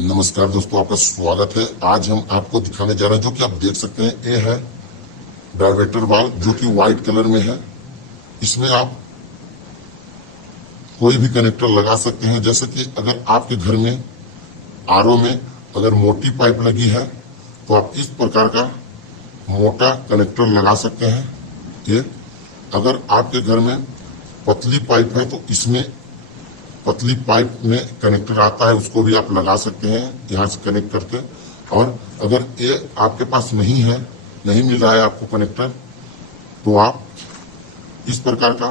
नमस्कार दोस्तों, आपका स्वागत है। आज हम आपको दिखाने जा रहे हैं, जो कि आप देख सकते हैं, ये है डायवर्टर वाल्व जो कि व्हाइट कलर में है। इसमें आप कोई भी कनेक्टर लगा सकते हैं। जैसे कि अगर आपके घर में आरओ में अगर मोटी पाइप लगी है तो आप इस प्रकार का मोटा कनेक्टर लगा सकते हैं। ये अगर आपके घर में पतली पाइप है तो इसमें पतली पाइप में कनेक्टर आता है, उसको भी आप लगा सकते हैं यहाँ से कनेक्ट करके। और अगर ये आपके पास नहीं है, नहीं मिल रहा है आपको कनेक्टर, तो आप इस प्रकार का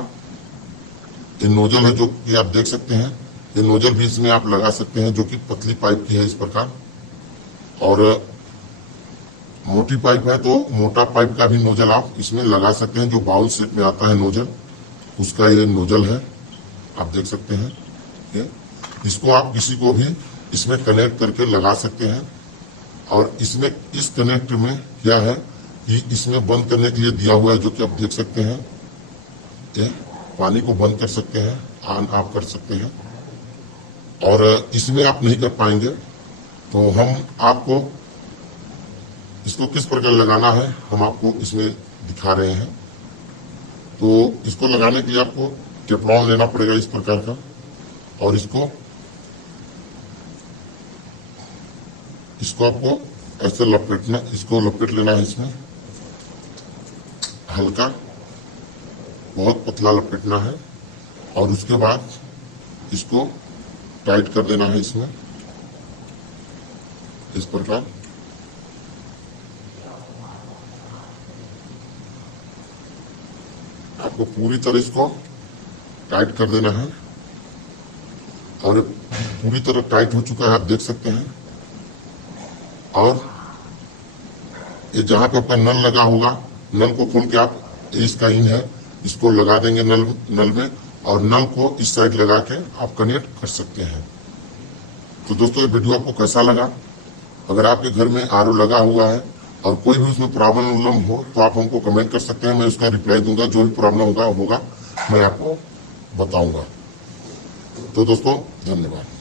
ये नोजल है जो कि आप देख सकते हैं, ये नोजल भी इसमें आप लगा सकते हैं, जो कि पतली पाइप की है इस प्रकार। और मोटी पाइप है तो मोटा पाइप का भी नोजल आप इसमें लगा सकते हैं, जो बाउल शेप में आता है नोजल, उसका ये नोजल है, आप देख सकते हैं। इसको आप किसी को भी इसमें कनेक्ट करके लगा सकते हैं। और इसमें इस कनेक्ट में क्या है कि इसमें बंद करने के लिए दिया हुआ है, जो कि आप देख सकते हैं। ये पानी को बंद कर सकते हैं, ऑन ऑफ कर सकते हैं। और इसमें आप नहीं कर पाएंगे तो हम आपको इसको किस प्रकार लगाना है हम आपको इसमें दिखा रहे हैं। तो इसको लगाने के लिए आपको टेफ्लॉन लेना पड़ेगा इस प्रकार का, और इसको आपको ऐसे लपेटना, इसको लपेट लेना है इसमें, हल्का, बहुत पतला लपेटना है। और उसके बाद इसको टाइट कर देना है इसमें इस प्रकार। आपको पूरी तरह इसको टाइट कर देना है, और पूरी तरह टाइट हो चुका है, आप देख सकते हैं। और ये जहां पे आपका नल लगा होगा, नल को खोल के आप, इसका इन है, इसको लगा देंगे नल में, और नल को इस साइड लगा के आप कनेक्ट कर सकते हैं। तो दोस्तों, ये वीडियो आपको कैसा लगा? अगर आपके घर में आरओ लगा हुआ है और कोई भी उसमें प्रॉब्लम हो तो आप हमको कमेंट कर सकते हैं, मैं उसका रिप्लाई दूंगा। जो भी प्रॉब्लम होगा मैं आपको बताऊंगा। तो दोस्तों, धन्यवाद।